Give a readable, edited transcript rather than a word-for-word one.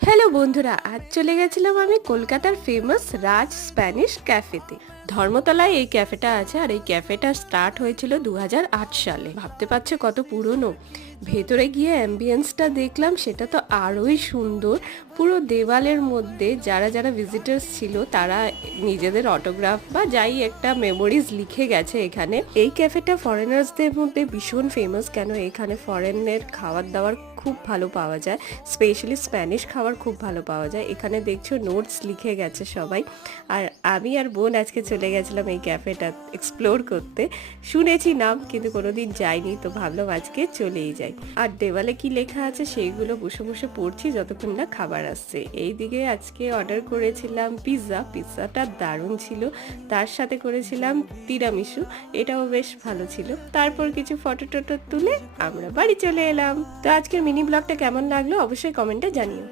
Hello বন্ধুরা, আজ চলে গেছিলাম আমি কলকাতার ফেমাস রাজ স্প্যানিশ ক্যাফেতে। ধর্মতলায় এই ক্যাফেটা আছে, আর এই ক্যাফেটা স্টার্ট হয়েছিল 2008 সালে। ভাবতে পারছো কত পুরনো। ভেতরে গিয়ে অ্যাম্বিয়েন্সটা দেখলাম, সেটা তো আরোই সুন্দর। পুরো দেওয়ালের মধ্যে যারা যারা ভিজিটার্স ছিল তারা নিজেদের অটোগ্রাফ বা যাই একটা মেমোরিজ লিখে গেছে এখানে। এই ক্যাফেটা ফরেনার্সদের মধ্যে ভীষণ ফেমাস, কেন এখানে ফরেনের খাবার দাবার খুব ভালো পাওয়া যায়, স্পেশালি স্প্যানিশ খাবার খুব ভালো পাওয়া যায়। এখানে দেখছো নোটস লিখে গেছে সবাই। আর আমি আর বোন আজকে চলে গেছিলাম এই ক্যাফেটা এক্সপ্লোর করতে। শুনেছি নাম, কিন্তু কোনোদিন যাইনি, তো ভাবলাম আজকে চলেই যাই। আর দেওয়ালে কি লেখা আছে সেইগুলো বসে বসে পড়ছি যতক্ষণ না খাবার আসছে। এইদিকে আজকে অর্ডার করেছিলাম পিৎজাটা দারুণ ছিল। তার সাথে করেছিলাম তিরামিসু, এটাও বেশ ভালো ছিল। তারপর কিছু ফটো টটো তুলে আমরা বাড়ি চলে এলাম। তো আজকের মিনি ব্লগটা কেমন লাগলো অবশ্যই কমেন্টে জানিও।